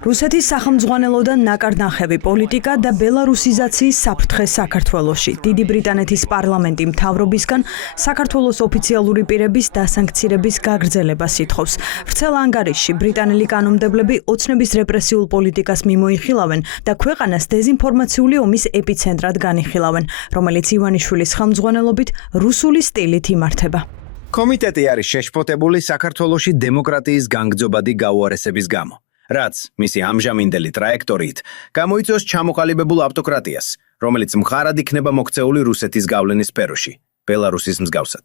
რუსეთის სახელმძღვანელოდან ნაკარნახევი პოლიტიკა და ბელარუსიზაციის საფრთხე საქართველოში. დიდი ბრიტანეთის პარლამენტი მთავრობისგან საქართველოს ოფიციალური პირების დასანქცირების გაგრძელებას ითხოვს. ვრცელ ანგარიშში ბრიტანელი კანონმდებლები ოცნების რეპრესიულ პოლიტიკას მიმოიხილავენ და ქვეყანას დეზინფორმაციული ომის ეპიცენტრად განიხილავენ, რომელიც ივანიშვილის ხელმძღვანელობით რუსული სტილით იმართება. კომიტეტი არის შეშფოთებული საქართველოში დემოკრატიის განგრძობადი გაუარესების გამო. რაც მისი ამჟამინდელი ტრაექტორიით გამოიწვევს ჩამოყალიბებულ ავტოკრატიას, რომელიც მხარად იქნება მოქცეული რუსეთის გავლენის სფეროში, ბელარუსის მსგავსად.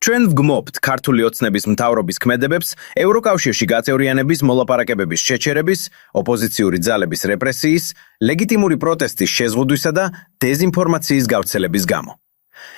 ჩვენ ვგმობთ ქართული ოცნების მთავრობის ქმედებებს ევროკავშირში გაწევრიანების მოლაპარაკებების შეჩერების, ოპოზიციური ძალების რეპრესიის, ლეგიტიმური პროტესტის შეზღუდვისა და დეზინფორმაციის გავრცელების გამო.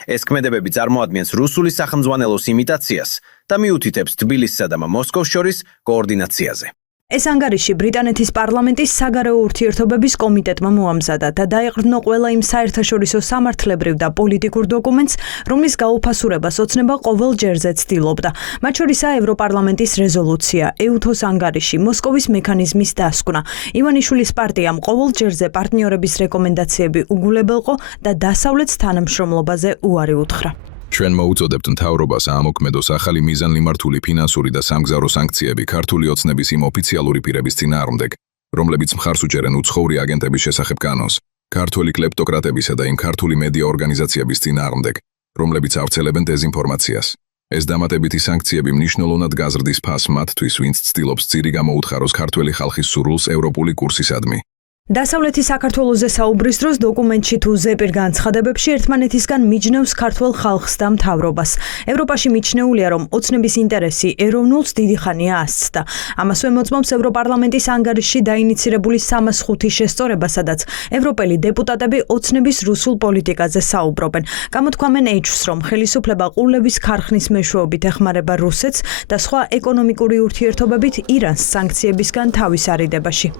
ეს ქმედებები წარმოადგენს რუსული სახელმძღვანელოს იმიტაციას და მიუთითებს თბილისსა და მოსკოვს შორის კოორდინაციაზე. ეს ანგარიში ბრიტანეთის პარლამენტის საგარეო ურთიერთობების კომიტეტმა მოამზადა და დაეყრდნო ყველა იმ საერთაშორისო სამართლებრივ და პოლიტიკურ დოკუმენტს, რომლის გაუფასურებას ოცნება ყოველ ჯერზე ცდილობდა. მათ შორისაა ევროპარლამენტის რეზოლუცია, ეუთოს ანგარიში, მოსკოვის მექანიზმის დასკვნა. ივანიშვილის პარტიამ ყოველ ჯერზე პარტნიორების რეკომენდაციები უგულებელყო და დასავლეთს თანამშრომლობაზე უარი უთხრა. ჩვენ მოუწოდებთ მთავრობას აამოქმედოს ახალი მიზანმიმართული ფინანსური და სამგზავრო სანქციები ქართული ოცნების იმ ოფიციალური პირების წინააღმდეგ, რომლებიც მხარს უჭერენ უცხოური აგენტების შესახებ კანონს, ქართული კლეპტოკრატებისა და იმ ქართული მედია ორგანიზაციების წინააღმდეგ, რომლებიც ავრცელებენ დეზინფორმაციას. ეს დამატებითი სანქციები მნიშვნელოვნად გაზრდის ფასს მათთვის, ვინც ცდილობს წირი გამოუთხაროს ქართველი ხალხის სურვილს ევროპული კურსისადმი. დასავლეთის საქართველოზე საუბრის დროს დოკუმენტში თუ ზეპირ განცხადებებში ერთმანეთისგან მიჯნევს ქართველ ხალხს და მთავრობას. ევროპაში მიჩნეულია, რომ ოცნების ინტერესი ეროვნულს დიდი ხანია ასცდა. ამასვე მოწმობს ევროპარლამენტის ანგარიშში დაინიცირებული 305 შესწორება, სადაც ევროპელი დეპუტატები ოცნების რუსულ პოლიტიკაზე საუბრობენ. გამოთქვამენ ეჭვს, რომ ხელისუფლება ყურლების ქარხნის მეშვეობით ეხმარება რუსეთს და სხვა ეკონომიკური ურთიერთობებით ირანს სანქციებისგან თავის არიდებაში.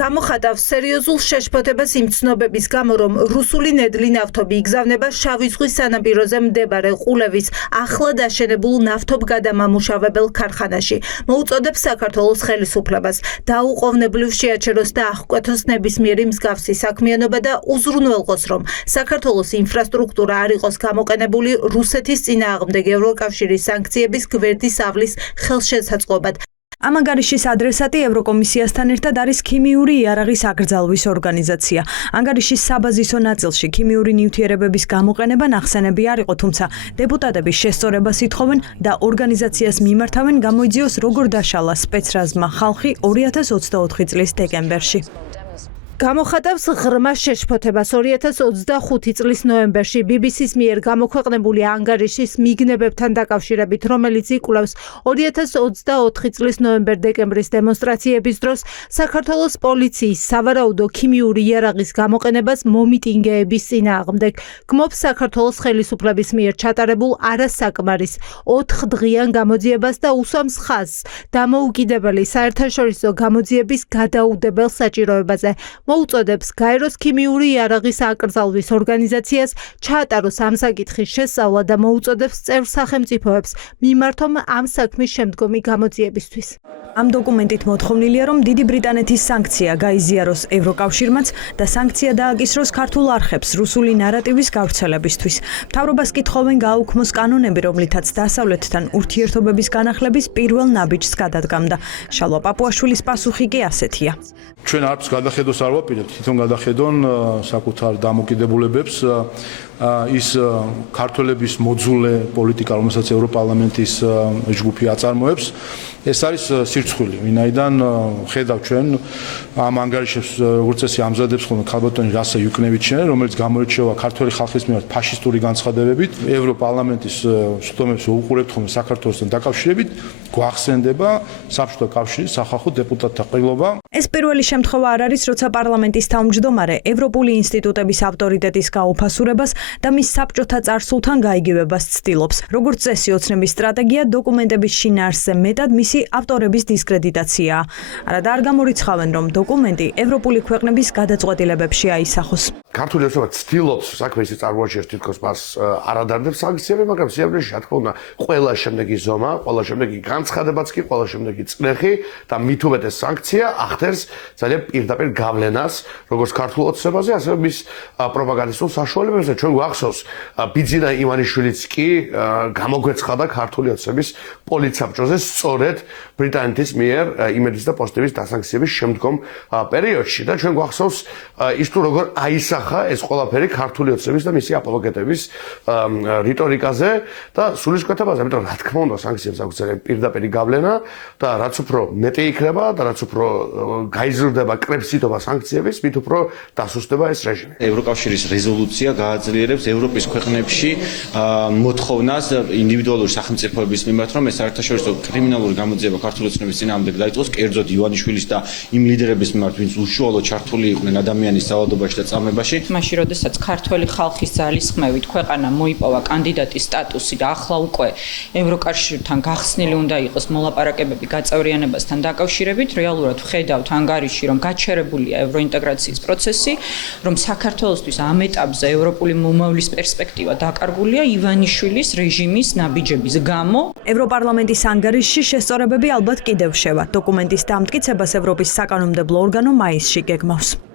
გამოხატავს სერიოზულ შეშფოთებას იმ ცნობების გამო, რომ რუსული ნედლი ნავთობი იგზავნება შავი ზღვის სანაპიროზე მდებარე ყულევის ახლად აშენებულ ნავთობგადამამუშავებელ ქარხანაში. მოუწოდებს საქართველოს ხელისუფლებას დაუყოვნებლივ შეაჩეროს და აღკვეთოს ნებისმიერი მსგავსი საქმიანობა და უზრუნველყოს, რომ საქართველოს ინფრასტრუქტურა არ იყოს გამოყენებული რუსეთის წინააღმდეგ ევროკავშირის სანქციების გვერდის ავლის ხელშესაწყობად. ამ ანგარიშის ადრესატი ევროკომისიასთან ერთად არის ქიმიური იარაღის აკრძალვის ორგანიზაცია. ანგარიშის საბაზისო ნაწილში ქიმიური ნივთიერებების გამოყენება ნახსენები არ იყო, თუმცა დეპუტატები შესწორებას ითხოვენ და ორგანიზაციას მიმართავენ გამოიძიოს როგორ დაშალა სპეცრაზმა ხალხი 2024 წლის დეკემბერში. გამოხატავს ღრმა შეშფოთებას 2025 წლის ნოემბერში BBC-ს მიერ გამოქვეყნებული ანგარიშის მიგნებებთან დაკავშირებით, რომელიც იკვლევს 2024 წლის ნოემბერ-დეკემბრის დემონსტრაციების დროს საქართველოს პოლიციის სავარაუდო ქიმიური იარაღის გამოყენებას მომიტინგეების წინააღმდეგ. გმობს საქართველოს ხელისუფლების მიერ ჩატარებულ არასაკმარის 4 დღიან გამოძიებას და უსვამს ხაზს დამოუკიდებელი საერთაშორისო გამოძიების გადაუდებელ საჭიროებაზე. მოუწოდებს გაეროს ქიმიური იარაღის აკრძალვის ორგანიზაციას ჩაატაროს ამ საკითხის შესწავლა და მოუწოდებს წევრ სახელმწიფოებს მიმართონ ამ საქმის შემდგომი გამოძიებისთვის. ამ დოკუმენტით მოთხოვნილია, რომ დიდი ბრიტანეთის სანქცია გაიზიაროს ევროკავშირმაც და სანქცია დააკისროს ქართულ არხებს რუსული ნარატივის გავრცელებისთვის. მთავრობას კითხოვენ გააუქმოს კანონები, რომლითაც დასავლეთთან ურთიერთობების განახლების პირველ ნაბიჯს გადადგამდა. შალვა პაპუაშვილის პასუხი კი ასეთია. ჩვენ არც გადახედოს არ ვაპირებთ, თვითონ გადახედონ საკუთარ დამოკიდებულებებს ის ქართველების მოძულე პოლიტიკა, რომელსაც ევროპარლამენტის ჯგუფი აწარმოებს. ეს არის სირცხვილი, ვინაიდან ხედავ ჩვენ ამ ანგარიშებს როგორც წესი ამზადებს ხოლმე ქალბატონი რასა იუკნევიჩიანი, რომელიც გამოირჩევა ქართველი ხალხის მიმართ ფაშისტური განცხადებებით. ევროპარლამენტის სხდომებს უყურებთ ხოლმე საქართველოსთან დაკავშირებით, გვახსენდება საბჭოთა კავშირის სახალხო დეპუტატთა ყრილობა. ეს პირველი შემთხვევა არ არის, როცა პარლამენტის თავმჯდომარე ევროპული ინსტიტუტების ავტორიტეტის გაუფასურებას და მის საბჭოთა წარსულთან გაიგივებას ცდილობს. როგორც წესი, ოცნების სტრატეგია დოკუმენტების შინაარსზე მეტად მისი ავტორების დისკრედიტაციაა. არადა არ გამორიცხავენ, რომ დოკუმენტი ევროპული ქვეყნების გადაწყვეტილებებში აისახოს. ქართული ოცნება ცდილობს საქმეში წარმოაჩენს თითქოს მას არ ადარდებს სანქციები, მაგრამ სიამოვნებაში რა თქმა უნდა, ყველა შემდეგი ზომა, ყველა შემდეგი განცხადებაც კი, ყველა შემდეგი წნეხი და მით უმეტეს სანქცია ახდენს ძალიან პირდაპირ გავლენას, როგორც ქართულ ოცნებაზე, ასევე მის პროპაგანდისტულ საშუალებებზე. ჩვენ გვახსოვს, ბიძინა ივანიშვილიც კი გამოგვეცხადა ქართული ოცნების პოლიცსაბჭოზე სწორედ ბრიტანეთის მიერ იმედის და პოზიტივის დასანქციების შემდგომ პერიოდში და ჩვენ გვახსოვს ის თუ როგორ აისახა ეს ყველაფერი ქართული ოცნების და მისი აპოლოგეტების რიტორიკაზე და სულისკვეთებაზე, ამიტომ რა თქმა უნდა სანქციებს აქვს ძალიან პირდაპირი გავლენა და რაც უფრო მეტი იქნება და რაც უფრო გაიზრდება კრებსიტობა სანქციების, მით უფრო დასუსტდება ეს რეჟიმი. ევროკავშირის რეზოლუცია გააძლიერებს ევროპის ქვეყნებში მოთხოვნას ინდივიდუალური სახელმწიფოების მიმართ, რომ ეს საერთაშორისო კრიმინალური გამოძიება ქართული ოცნების წინააღმდეგ დაიწყოს, კერძოდ ივანიშვილის და იმ ლიდერების მიმართ, ვინც უშუალოდ ჩართული იყვნენ ადამიანის სავალდობაში და წამებაში. მაშინ, როდესაც ქართველი ხალხის ძალისხმევით ქვეყანა მოიპოვა კანდიდატის სტატუსი და ახლა უკვე ევროკავშირთან გახსნილი უნდა იყოს მოლაპარაკებები გაწევრიანებასთან დაკავშირებით, რეალურად ვხედავთ ანგარიში, რომ გაჩერებულია ევროინტეგრაციის პროცესი, რომ საქართველოსთვის ამ ეტაპზე ევროპული მომავლის პერსპექტივა დაკარგულია ივანიშვილის რეჟიმის ნაბიჯების გამო. ევროპარლამენტის ანგარიშში შესწორებები ალბათ კიდევ შევა. დოკუმენტის დამტკიცებას ევროპის საკანონმდებლო ორგანო მაისში გეგმავს.